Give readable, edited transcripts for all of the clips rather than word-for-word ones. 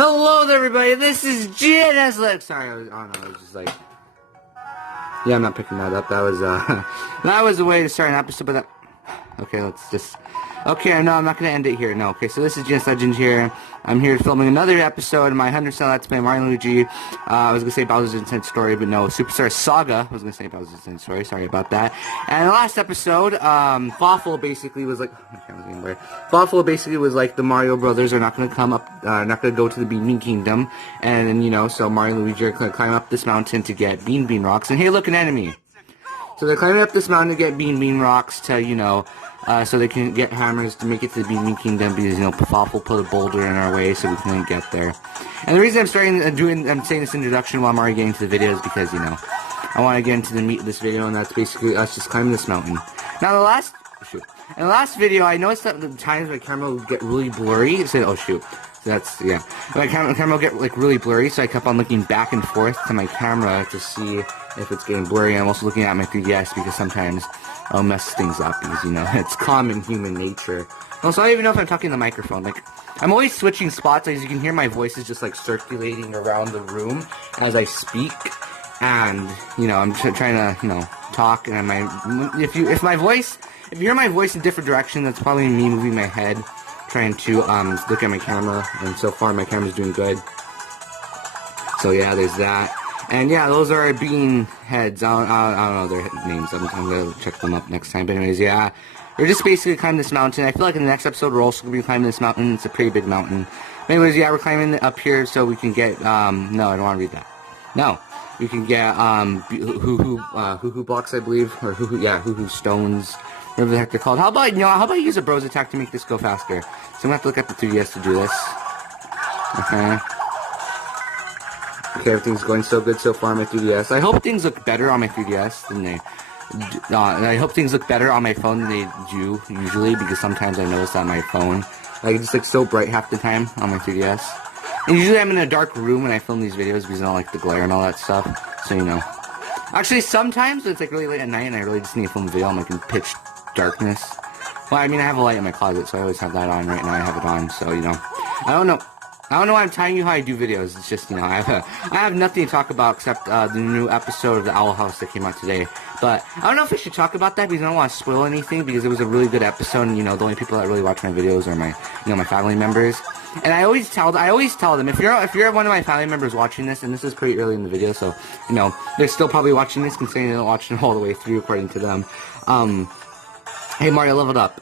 Hello there, everybody. This is GNS. Sorry, I don't know. I was just like, yeah, I'm not picking that up. That was that was a way to start an episode, but that. Okay, let's just. Okay, no, I'm not gonna end it here. No, okay. So this is GNS Legend here. I'm here filming another episode of my 100% Let's Play Mario and Luigi. I was gonna say Bowser's Insane Story, but no, Superstar Saga. I was gonna say Bowser's Insane Story. Sorry about that. And the last episode, Fawful basically was like, Fawful basically was like the Mario Brothers are not gonna come up, not gonna go to the Bean Kingdom, and you know, so Mario and Luigi are gonna climb up this mountain to get Bean Rocks. And hey, look, an enemy. So they're climbing up this mountain to get Bean Rocks to, you know, so they can get hammers to make it to the Bean Kingdom because, you know, Fawful put a boulder in our way so we couldn't get there. And the reason I'm saying this introduction while I'm already getting to the video is because, you know, I want to get into the meat of this video, and that's basically us just climbing this mountain. Now, in the last video, I noticed that the times my camera would get really blurry. So, oh shoot. That's, yeah. My camera will get, like, really blurry, so I kept on looking back and forth to my camera to see if it's getting blurry. I'm also looking at my 3DS because sometimes I'll mess things up because, you know, it's common human nature. Also, I don't even know if I'm talking to the microphone. Like, I'm always switching spots. As you can hear, my voice is just, like, circulating around the room as I speak. And, you know, I'm trying to, you know, talk. And if you hear my voice in different direction, that's probably me moving my head, trying to look at my camera, and so far my camera's doing good. So yeah, there's that. And yeah, those are bean heads. I don't know their names. I'm gonna check them up next time. But anyways, yeah, we're just basically climbing this mountain. I feel like in the next episode we're also gonna be climbing this mountain. It's a pretty big mountain. But anyways, yeah, we're climbing up here so we can get no, I don't want to read that. No, we can get hoo-hoo blocks, I believe, or hoo-hoo stones. Whatever the heck they're called. How about I use a bros attack to make this go faster? So I'm gonna have to look at the 3DS to do this. Okay. Okay, everything's going so good so far on my 3DS. I hope things look better on my 3DS than they. I hope things look better on my phone than they do usually, because sometimes I notice that my phone, like, it just looks so bright half the time on my 3DS. And usually I'm in a dark room when I film these videos because I don't like the glare and all that stuff. So you know. Actually, sometimes it's like really late at night and I really just need to film a video. I'm like in pitch darkness. Well, I mean, I have a light in my closet, so I always have that on. Right now I have it on, so, you know. I don't know why I'm telling you how I do videos. It's just, you know, I have nothing to talk about except the new episode of the Owl House that came out today. But I don't know if I should talk about that because I don't want to spoil anything, because it was a really good episode, and, you know, the only people that really watch my videos are my, you know, my family members. And I always tell them, if you're one of my family members watching this, and this is pretty early in the video, so, you know, they're still probably watching this, considering they don't watch it all the way through according to them. Hey, Mario, leveled up.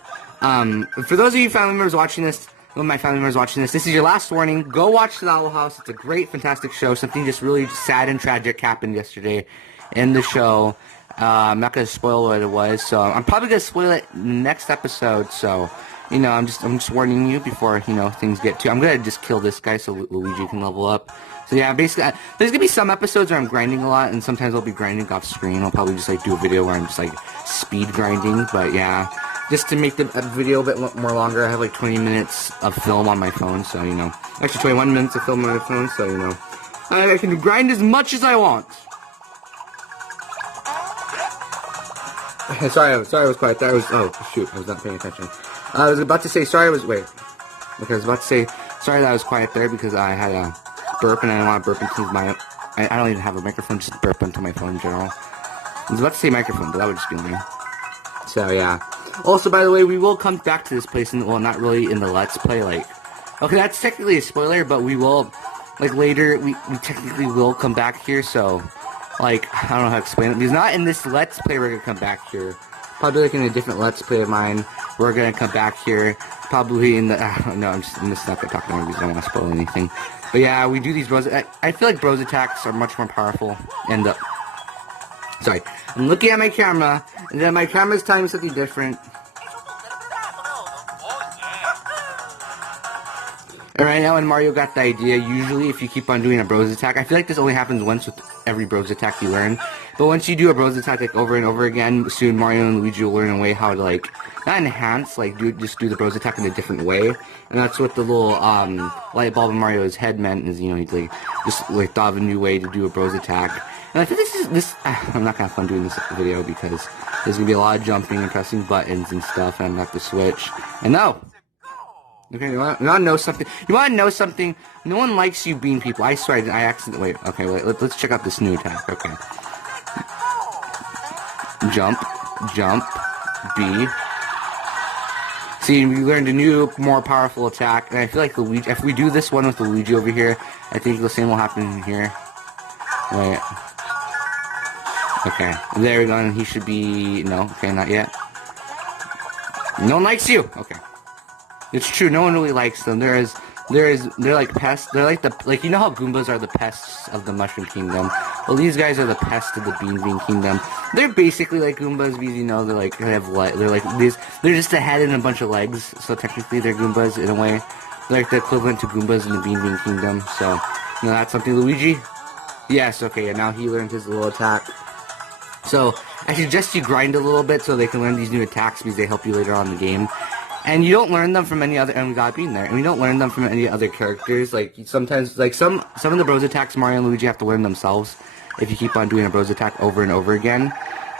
For those of you family members watching this, one of my family members watching this, this is your last warning. Go watch The Owl House. It's a great, fantastic show. Something just really sad and tragic happened yesterday in the show. I'm not going to spoil what it was, so I'm probably going to spoil it next episode, so, you know, I'm just warning you before, you know, things get too. I'm going to just kill this guy so Luigi can level up. So yeah, basically, there's going to be some episodes where I'm grinding a lot, and sometimes I'll be grinding off screen. I'll probably just, like, do a video where I'm just, like, speed grinding, but yeah. Just to make the video a bit more longer, I have, like, 20 minutes of film on my phone, so, you know. Actually, 21 minutes of film on my phone, so, you know. I can grind as much as I want. Sorry, I was quiet there. Oh, shoot, I was not paying attention. I was about to say, sorry, I was about to say, sorry that I was quiet there because I had a burp and I didn't want to burp into I don't even have a microphone, just burp into my phone in general. I was about to say microphone, but that would just be lame. So, yeah. Also, by the way, we will come back to this place, well, not really in the Let's Play, like, okay, that's technically a spoiler, but we will, like, later, we technically will come back here, so, like, I don't know how to explain it, because not in this Let's Play we're gonna come back here. Probably, like, in a different Let's Play of mine, we're gonna come back here, probably in the, no, I'm just not gonna talk about it because I don't want to spoil anything. But yeah, we do these bros, I feel like bros attacks are much more powerful, and sorry, I'm looking at my camera, and then my camera's telling me something different. And right now, when Mario got the idea, usually if you keep on doing a bros attack, I feel like this only happens once with every bros attack you learn. But once you do a bros attack, like, over and over again, soon Mario and Luigi will learn a way how to, like, not enhance, like, just do the bros attack in a different way. And that's what the little, light bulb in Mario's head meant, is, you know, he'd, like, just, like, thought of a new way to do a bros attack. And I think I'm not gonna have fun doing this video because there's gonna be a lot of jumping and pressing buttons and stuff, and I'm gonna have to switch. And no! Okay, you want to know something? You want to know something? No one likes you being people. I swear, I accidentally... Wait, okay, let's check out this new attack. Okay. Jump, jump, B. See, we learned a new, more powerful attack, and I feel like Luigi... If we do this one with Luigi over here, I think the same will happen here. Wait. Okay, there we go, and he should be... No, okay, not yet. No one likes you! Okay. It's true, no one really likes them. They're like pests. They're like you know how Goombas are the pests of the Mushroom Kingdom? Well, these guys are the pests of the Bean Kingdom. They're basically like Goombas because, you know, they're just a head and a bunch of legs, so technically they're Goombas in a way. They're like the equivalent to Goombas in the Bean Kingdom, so, you know, that's something. Luigi? Yes, okay, and now he learned his little attack. So, I suggest you grind a little bit so they can learn these new attacks because they help you later on in the game. And you don't learn them from any other, and we got Bean there, and we don't learn them from any other characters. Like, sometimes, like, some of the Bros attacks Mario and Luigi have to learn themselves if you keep on doing a Bros attack over and over again.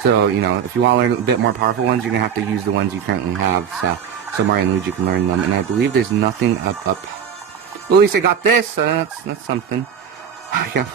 So, you know, if you want to learn a bit more powerful ones, you're going to have to use the ones you currently have, so Mario and Luigi can learn them. And I believe there's nothing up. Well, at least I got this, so that's something. Yeah.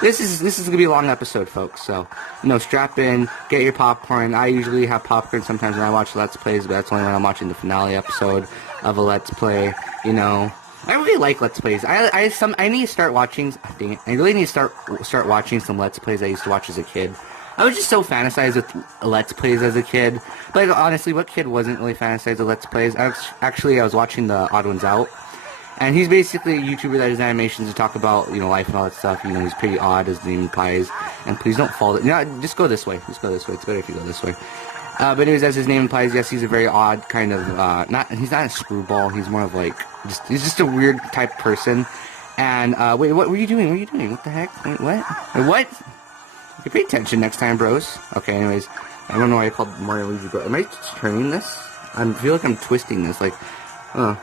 This is going to be a long episode, folks, so, you know, strap in, get your popcorn. I usually have popcorn sometimes when I watch Let's Plays, but that's only when I'm watching the finale episode of a Let's Play, you know. I really like Let's Plays. I need to start watching, dang it, I really need to start watching some Let's Plays I used to watch as a kid. I was just so fantasized with Let's Plays as a kid. Like, honestly, what kid wasn't really fantasized with Let's Plays? I was watching the Odd Ones Out. And he's basically a YouTuber that does animations to talk about, you know, life and all that stuff. You know, he's pretty odd, as the name implies. And please don't fall. Just go this way. Just go this way. It's better if you go this way. But anyways, as his name implies, yes, he's a very odd kind of, he's not a screwball. He's more of like, he's just a weird type person. And, wait, what were you doing? What are you doing? What the heck? Wait, what? Wait, what? Okay, pay attention next time, bros. Okay, anyways, I don't know why I called Mario Luigi, but am I just turning this? I feel like I'm twisting this, like, oh.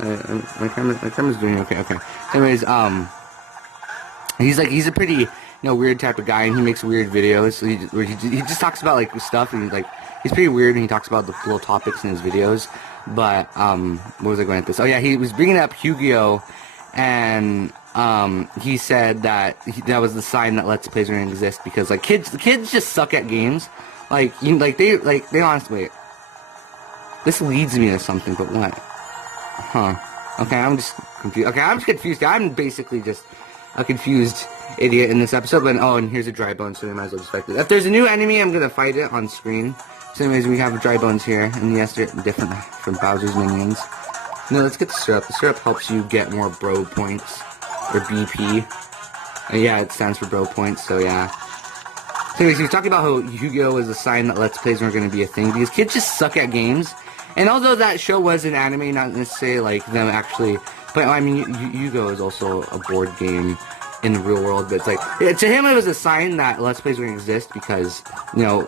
My camera's doing okay. Anyways, he's a pretty, you know, weird type of guy, and he makes weird videos. So he just talks about like stuff, and he's pretty weird, and he talks about the little topics in his videos. But what was I going at this? Oh yeah, he was bringing up Yu-Gi-Oh, and he said that that was the sign that Let's Plays are gonna exist because like kids just suck at games. They honestly, wait. This leads me to something, but what? Huh. Okay, I'm just confused. Okay, I'm just confused. I'm basically just a confused idiot in this episode. But, and here's a dry bone, so we might as well just fight it. If there's a new enemy, I'm gonna fight it on screen. So anyways, we have dry bones here. And yes, they're different from Bowser's minions. No, let's get the syrup. The syrup helps you get more bro points. Or BP. Yeah, it stands for bro points, so yeah. So anyways, he was talking about how Yu-Gi-Oh! is a sign that Let's Plays aren't gonna be a thing. Because kids just suck at games. And although that show was an anime, not necessarily like them actually, but I mean, Yu-Gi-Oh! Is also a board game in the real world, but it's like, to him it was a sign that Let's Plays wouldn't exist because, you know,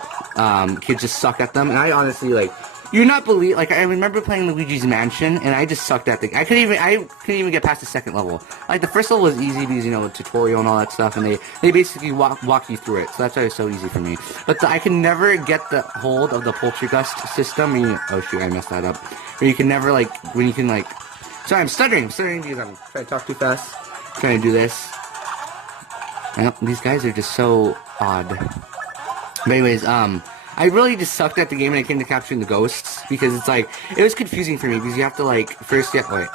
kids just suck at them, and I honestly, like, I remember playing Luigi's Mansion, and I just sucked at the, I couldn't even get past the second level. Like, the first level was easy because, you know, tutorial and all that stuff, and they basically walk you through it, so that's why it was so easy for me. But I can never get the hold of the Poltergust system, oh shoot, I messed that up. Where you can never, like, sorry, I'm stuttering because I'm trying to talk too fast, trying to do this. Yep, these guys are just so odd. But anyways, I really just sucked at the game when it came to capturing the ghosts, because it's like, it was confusing for me, because you have to like, first you have to, wait,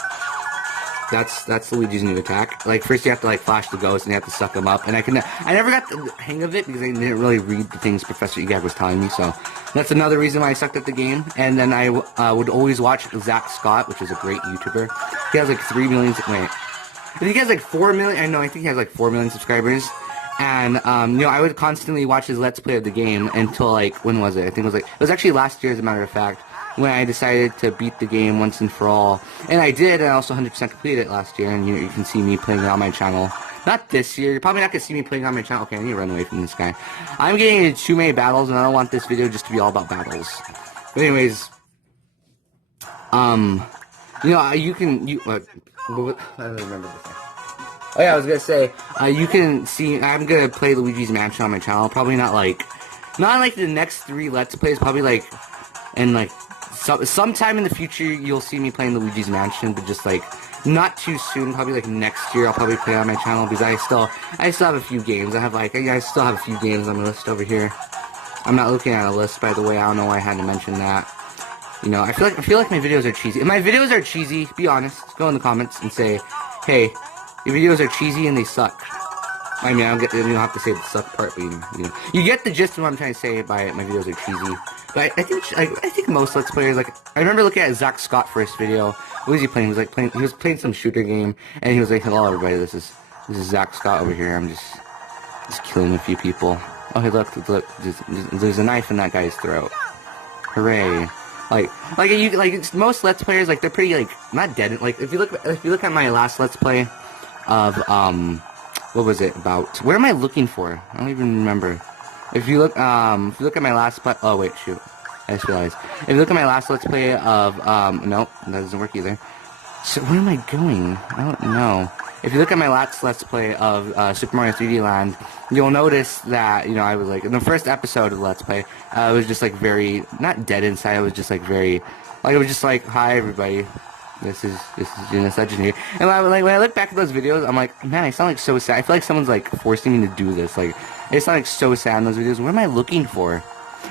that's Luigi's new attack. Like, first you have to like flash the ghost and you have to suck them up, and I never got the hang of it, because I didn't really read the things Professor Egag was telling me, so that's another reason why I sucked at the game. And then I would always watch Zach Scott, which is a great YouTuber. He has like 3 million, wait, I think he has like 4 million, I think he has like 4 million subscribers. And, you know, I would constantly watch his Let's Play of the game until, like, when was it? I think it was actually last year, as a matter of fact, when I decided to beat the game once and for all. And I did, and I also 100% completed it last year, and you can see me playing it on my channel. Not this year. You're probably not going to see me playing on my channel. Okay, I need to run away from this guy. I'm getting into too many battles, and I don't want this video just to be all about battles. But anyways, you know, I don't remember this. Oh yeah, I was gonna say, you can see, I'm gonna play Luigi's Mansion on my channel, probably not like the next 3 Let's Plays, probably like, in like sometime in the future, you'll see me playing Luigi's Mansion, but just like not too soon. Probably like next year, I'll probably play it on my channel because I still have a few games. I still have a few games on my list over here. I'm not looking at a list, by the way. I don't know why I had to mention that. You know, I feel like my videos are cheesy. If my videos are cheesy, be honest. Go in the comments and say, hey, your videos are cheesy and they suck. I mean, you don't have to say the suck part, but you get the gist of what I'm trying to say by my videos are cheesy. But I think most Let's Players, like, I remember looking at Zach Scott's first video. What was he playing? He was playing some shooter game, and he was like, hello everybody, this is Zach Scott over here. I'm just killing a few people. Oh, hey, look, there's a knife in that guy's throat. Hooray. Most Let's Players, like, they're pretty, like, not dead. Like, if you look at my last Let's Play of, what was it about? Where am I looking for? I don't even remember. If you look at my last play, oh wait, shoot, I just realized. If you look at my last Let's Play of, nope, that doesn't work either. So where am I going? I don't know. If you look at my last Let's Play of Super Mario 3D Land, you'll notice that, I was like, in the first episode of Let's Play, I was just like very, not dead inside, I was just like very, like, it was just like, hi everybody, this is Genius Legend here. And when I look back at those videos, I'm like, man, I sound like so sad. I feel like someone's like forcing me to do this. Like, I sound like so sad in those videos. What am I looking for?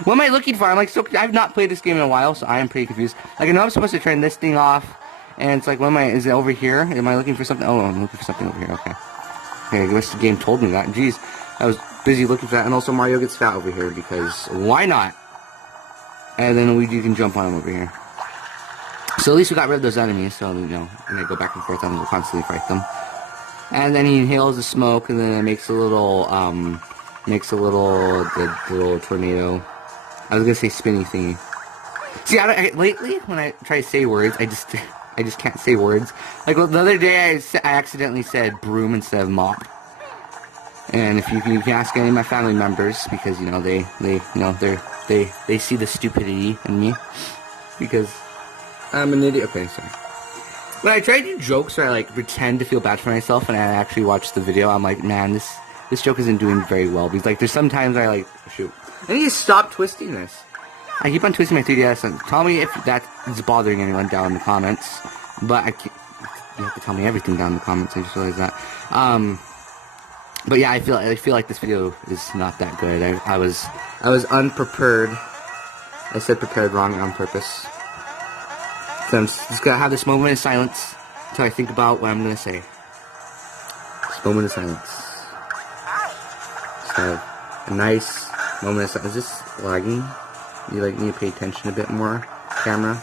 What am I looking for? I'm like, so, I've not played this game in a while, so I am pretty confused. Like, I know I'm supposed to turn this thing off. And it's like, is it over here? Am I looking for something? Oh, I'm looking for something over here, okay. Okay, I guess the game told me that. Jeez, I was busy looking for that. And also Mario gets fat over here, because why not? And then Luigi can jump on him over here. So at least we got rid of those enemies, so, when I go back and forth, I'm going to constantly fight them. And then he inhales the smoke, and then it makes a little, the little tornado. I was going to say spinny thingy. See, lately, when I try to say words, I just can't say words. Like, the other day, I accidentally said broom instead of mop. And if you can ask any of my family members, because, they see the stupidity in me. Because I'm an idiot. Okay, sorry. When I try to do jokes where I, like, pretend to feel bad for myself and I actually watch the video, I'm like, man, this joke isn't doing very well. Because, like, there's sometimes I, like, shoot. I need to stop twisting this. I keep on twisting my 3DS, and tell me if that is bothering anyone down in the comments. But you have to tell me everything down in the comments. I just realized that. But yeah, I feel like this video is not that good. I was unprepared. I said prepared wrong on purpose. So I'm just gonna have this moment of silence until I think about what I'm gonna say. This moment of silence. Just have a nice moment of silence. Is this lagging? You like need to pay attention a bit more. Camera.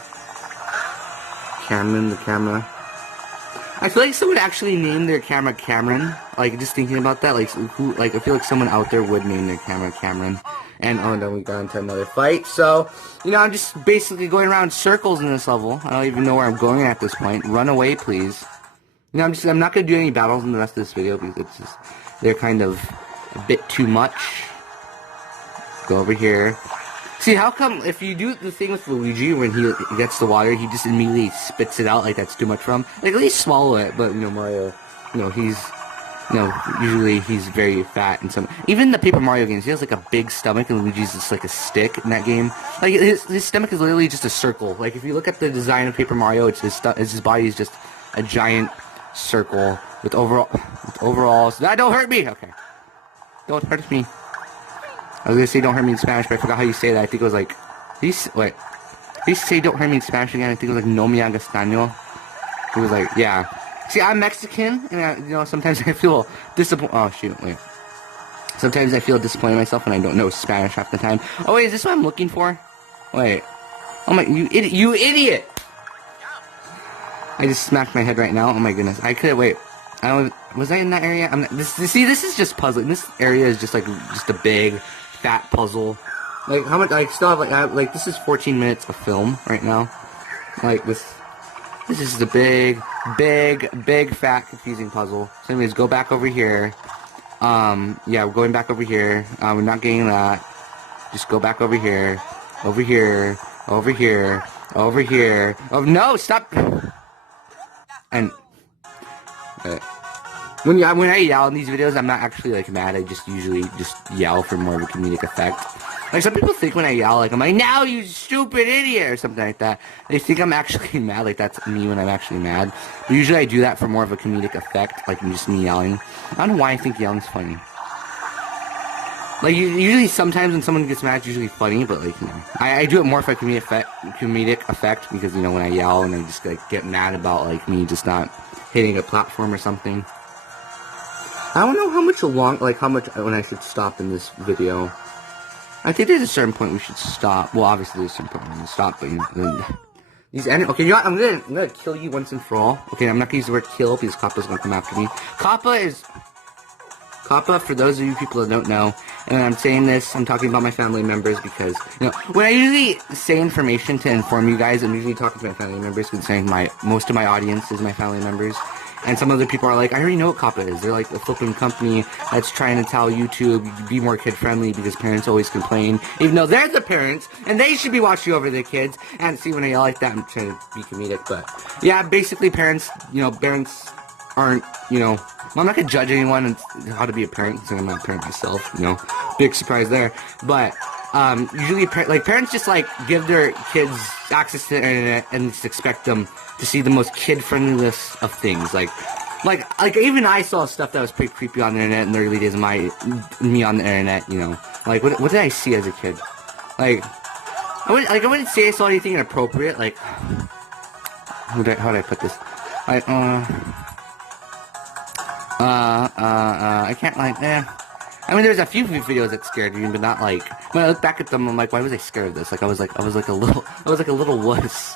Cameron, the camera. I feel like someone actually named their camera Cameron. Like, just thinking about that, like, I feel like someone out there would name their camera Cameron. And, oh, then we got into another fight. So, I'm just basically going around circles in this level. I don't even know where I'm going at this point. Run away, please. I'm not going to do any battles in the rest of this video because they're kind of a bit too much. Go over here. See, how come if you do the thing with Luigi when he gets the water, he just immediately spits it out like that's too much for him? Like, at least swallow it, but, Mario, usually he's very fat and some... Even in the Paper Mario games, he has, like, a big stomach and Luigi's just, like, a stick in that game. Like, his stomach is literally just a circle. Like, if you look at the design of Paper Mario, his body is just a giant circle with overalls. That don't hurt me! Okay. Don't hurt me. I was gonna say don't hurt me in Spanish, but I forgot how you say that. I think it was like, wait. You say don't hurt me in Spanish again. I think it was like no me hagas daño. It was like, yeah. See, I'm Mexican, and sometimes I feel disappointed. Oh shoot, wait. Sometimes I feel disappointed in myself when I don't know Spanish half the time. Oh wait, is this what I'm looking for? Wait. Oh my, you idiot! I just smacked my head right now. Oh my goodness. I could wait. Was I in that area? See, this is just puzzling. This area is just a big, fat puzzle. Like, how much, I still have, this is 14 minutes of film right now. Like, this is a big, fat, confusing puzzle. So anyways, go back over here. Yeah, we're going back over here. We're not getting that. Just go back over here. Over here. Over here. Over here. Oh, no, stop! And... When I yell in these videos, I'm not actually, like, mad. I just usually just yell for more of a comedic effect. Like, some people think when I yell, like, I'm like, now you stupid idiot, or something like that. They think I'm actually mad, like, that's me when I'm actually mad. But usually I do that for more of a comedic effect, like, just me yelling. I don't know why I think yelling's funny. Like, usually sometimes when someone gets mad, it's usually funny, but, like, you know. I do it more for a comedic effect, because, you know, when I yell and I just, like, get mad about, like, me just not hitting a platform or something. I don't know how much when I should stop in this video. I think there's a certain point we should stop. Well, obviously there's a certain point we should stop, but, you know, okay, you know what, I'm gonna kill you once and for all. Okay, I'm not gonna use the word kill, because Kappa's gonna come after me. Kappa, for those of you people that don't know, and I'm saying this, I'm talking about my family members, because, you know, when I usually say information to inform you guys, I'm usually talking to my family members, considering most of my audience is my family members. And some other people are like, I already know what Kappa is. They're like a flipping company that's trying to tell YouTube, be more kid-friendly, because parents always complain, even though they're the parents, and they should be watching over their kids. And see, when I yell like that, I'm trying to be comedic, but, yeah, basically parents aren't, you know, I'm not gonna judge anyone on how to be a parent, since I'm not a parent myself, you know, big surprise there, but, usually, parents just, like, give their kids access to the internet and just expect them to see the most kid-friendly list of things, like, even I saw stuff that was pretty creepy on the internet in the early days of me on the internet, you know, like, what did I see as a kid? Like, I wouldn't say I saw anything inappropriate, like, how did I put this? I can't, like, I mean, there's a few videos that scared me, but not, like, when I look back at them, I'm like, why was I scared of this? Like, I was like a little wuss.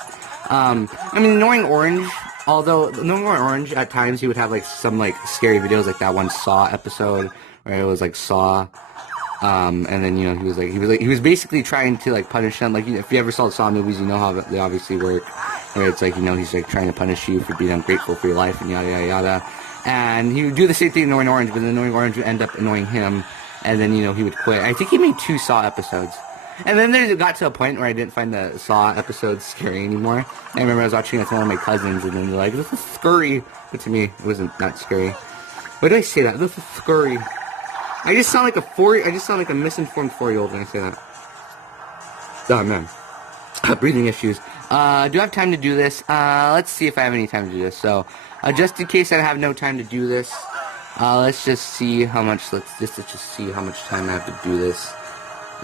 I mean, Annoying Orange, although Annoying Orange, at times, he would have, like, some, like, scary videos, like that one Saw episode, where it was, like, Saw, and then, you know, he was basically trying to, like, punish them, like, you know, if you ever saw the Saw movies, you know how they obviously work, where it's, like, you know, he's, like, trying to punish you for being ungrateful for your life, and yada, yada, yada. And he would do the same thing in Annoying Orange, but then Annoying Orange would end up annoying him, and then, you know, he would quit. I think he made 2 Saw episodes. And then it got to a point where I didn't find the Saw episodes scary anymore. I remember I was watching it with one of my cousins, and then they're like, this is scary. But to me, it wasn't that scary. Why do I say that? This is scary. I just sound like a misinformed 4-year-old when I say that. Oh, man. Breathing issues. Do I have time to do this? Let's see if I have any time to do this. So, just in case I have no time to do this, let's just see how much, let's just see how much time I have to do this.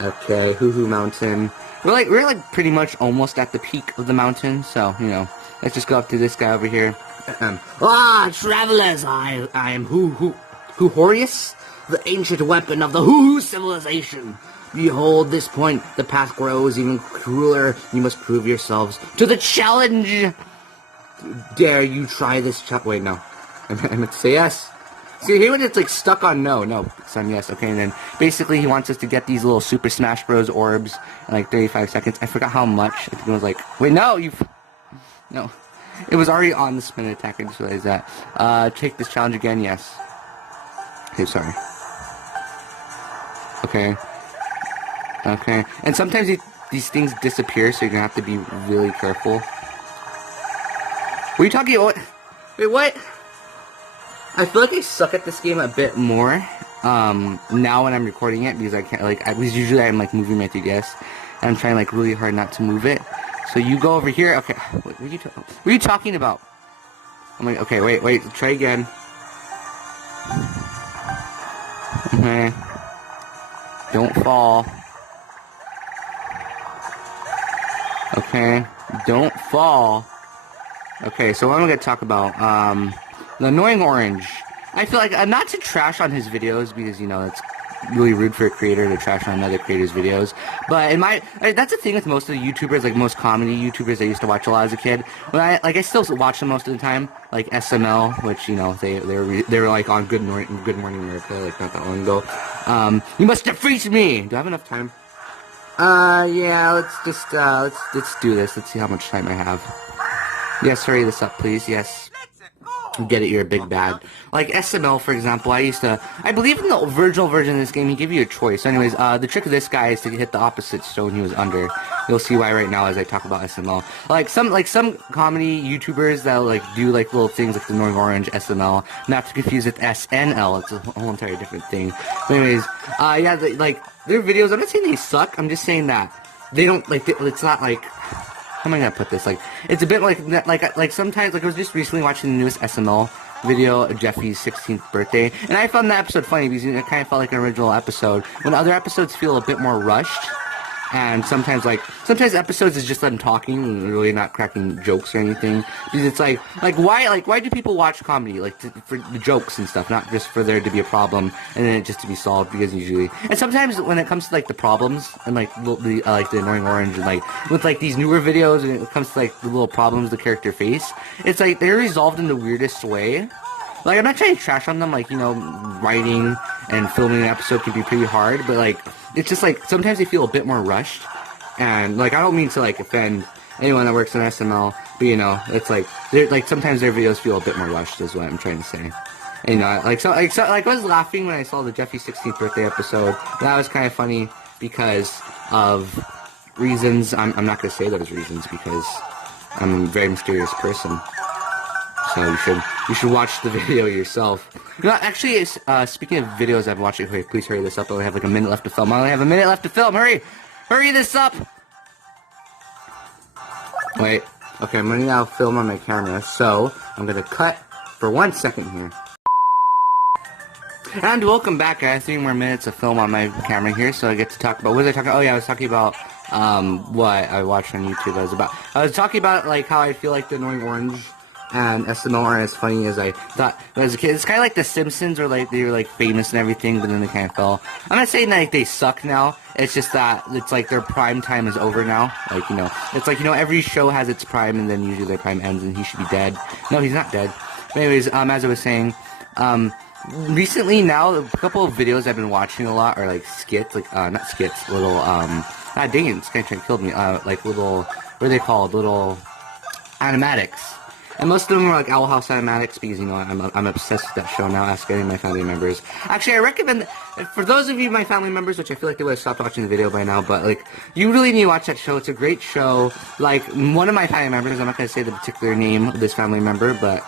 Okay, Hoo Hoo Mountain. We're like pretty much almost at the peak of the mountain, so, you know, let's just go up to this guy over here. Travelers, I am Horius, the ancient weapon of the Hoo Hoo civilization. Behold this point, the path grows even crueler. You must prove yourselves to the challenge. Dare you try this wait, no. I meant to say yes. See, here when it's, like, stuck on no, it's on yes, okay, and then, basically, he wants us to get these little Super Smash Bros. Orbs in, like, 35 seconds. I forgot how much. I think it was, like, wait, no, no. It was already on the spin attack, I just realized that. Take this challenge again, yes. Okay, sorry. Okay, and sometimes these things disappear, so you're gonna have to be really careful. Were you talking about, wait, what? I feel like I suck at this game a bit more, now when I'm recording it, because I can't, like, because usually I'm, like, moving my 3DS, and I'm trying, like, really hard not to move it. So you go over here, okay, what are you talking about? I'm like, okay, wait, try again. Okay. Don't fall. Okay, don't fall. Okay, so what I'm gonna talk about, the Annoying Orange. I feel like, not to trash on his videos, because, you know, it's really rude for a creator to trash on another creator's videos, but that's the thing with most of the YouTubers, like, most comedy YouTubers I used to watch a lot as a kid. When I still watch them most of the time, like SML, which, you know, they were like on Good Morning America, like, not that long ago. You must defeat me! Do I have enough time? Yeah, let's do this. Let's see how much time I have. Yes, hurry this up, please. Yes. Get it, you're a big bad. Like SML, for example, I believe in the original version of this game, he gave you a choice. Anyways, the trick of this guy is to hit the opposite stone he was under. you'll see why right now as I talk about SML. Like some comedy YouTubers that'll like do like little things like the Annoying Orange SML, not to confuse with SNL. It's a whole entire different thing. But anyways, yeah, like their videos. I'm not saying they suck. I'm just saying that they don't like. It's not like. How am I gonna put this? Like, it's a bit like sometimes like I was just recently watching the newest SML video of Jeffy's 16th birthday, and I found that episode funny because it kind of felt like an original episode. When other episodes feel a bit more rushed, and sometimes episodes is just them talking and really not cracking jokes or anything. Because it's like why do people watch comedy for the jokes and stuff, not just for there to be a problem and then it just to be solved? Because usually, and sometimes when it comes to like the problems and like the Annoying Orange and like with like these newer videos and it comes to like the little problems the character face, it's like they're resolved in the weirdest way. Like, I'm not trying to trash on them, like, you know, writing and filming an episode can be pretty hard, but, like, it's just, like, sometimes they feel a bit more rushed, and, like, I don't mean to, like, offend anyone that works in SML, but, you know, it's, like, sometimes their videos feel a bit more rushed, is what I'm trying to say. And, you know, like, I was laughing when I saw the Jeffy 16th birthday episode. That was kind of funny because of reasons. I'm not going to say those reasons because I'm a very mysterious person. So you should watch the video yourself. You know, actually, speaking of videos I've watched, okay, please hurry this up. I only have like a minute left to film. I only have a minute left to film. Hurry this up. Wait. Okay, I'm running out of film on my camera, so I'm gonna cut for 1 second here. And welcome back. I have 3 more minutes of film on my camera here, so I get to talk about. What was I talking about? Oh yeah, I was talking about what I watched on YouTube. I was talking about like how I feel like the Annoying Orange and SML aren't as funny as I thought as a kid. It's kind of like The Simpsons, where like they were like famous and everything, but then they kind of fell. I'm not saying that like, they suck now. It's just that it's like their prime time is over now. Like, you know, it's like, you know, every show has its prime, and then usually their prime ends, and he should be dead. No, he's not dead. But anyways, as I was saying, recently now a couple of videos I've been watching a lot are like skits, like not skits, little dang it, it's kind of trying to kill me. Like little, what are they called? Little animatics. And most of them are like Owl House animatics because, you know, I'm obsessed with that show now. Ask any of my family members. Actually, I recommend, for those of you, my family members, which I feel like they would have stopped watching the video by now, but, like, you really need to watch that show. It's a great show. Like, one of my family members, I'm not going to say the particular name of this family member, but,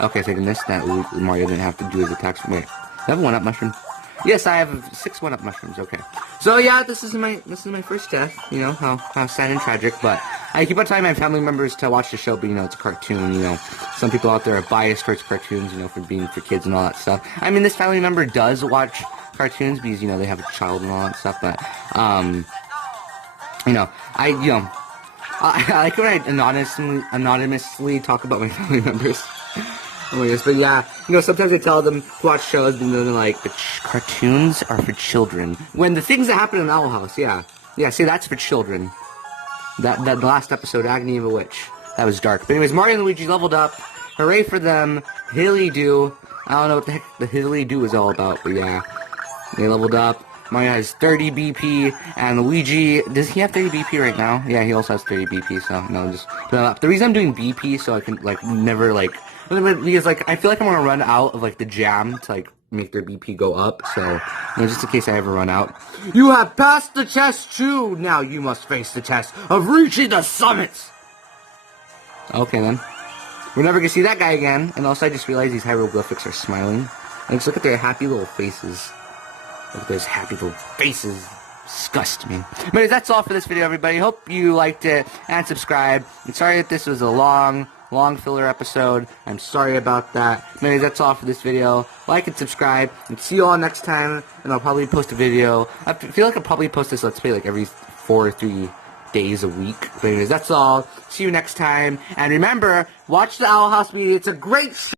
okay, so I missed that. Mario didn't have to do his attacks. Wait, I have a 1-up mushroom. Yes, I have 6 1-up mushrooms, okay. So yeah, this is my first death, you know, how sad and tragic, but I keep on telling my family members to watch the show, but you know, it's a cartoon, you know. Some people out there are biased towards cartoons, you know, for being for kids and all that stuff. I mean, this family member does watch cartoons because, you know, they have a child and all that stuff, but, you know, I like when I anonymously talk about my family members. Oh my goodness, but yeah, you know, sometimes I tell them to watch shows, and then they're like, but cartoons are for children. When the things that happen in Owl House, yeah, see, that's for children. That last episode, Agony of a Witch, that was dark. But anyways, Mario and Luigi leveled up. Hooray for them. Hilly-do. I don't know what the heck the hilly-do is all about, but yeah, they leveled up. Mario has 30 BP, and Luigi, does he have 30 BP right now? Yeah, he also has 30 BP, so, no, just put that up. The reason I'm doing BP, so I can, like, never, like, because, like, I feel like I'm gonna run out of, like, the jam to, like, make their BP go up, so, you know, just in case I ever run out. You have passed the test, too! Now you must face the test of reaching the summit! Okay, then. We're never gonna see that guy again, and also I just realized these hieroglyphics are smiling. And just look at their happy little faces. Look at those happy little faces. Disgust me. But that's all for this video, everybody. Hope you liked it, and subscribe. I'm sorry that this was a long filler episode. I'm sorry about that. Maybe that's all for this video. Like and subscribe, and see you all next time. And I'll probably post a video. I feel like I'll probably post this Let's Play like every 4 or 3 days a week. But anyways, that's all. See you next time. And remember, watch the Owl House Media. It's a great show.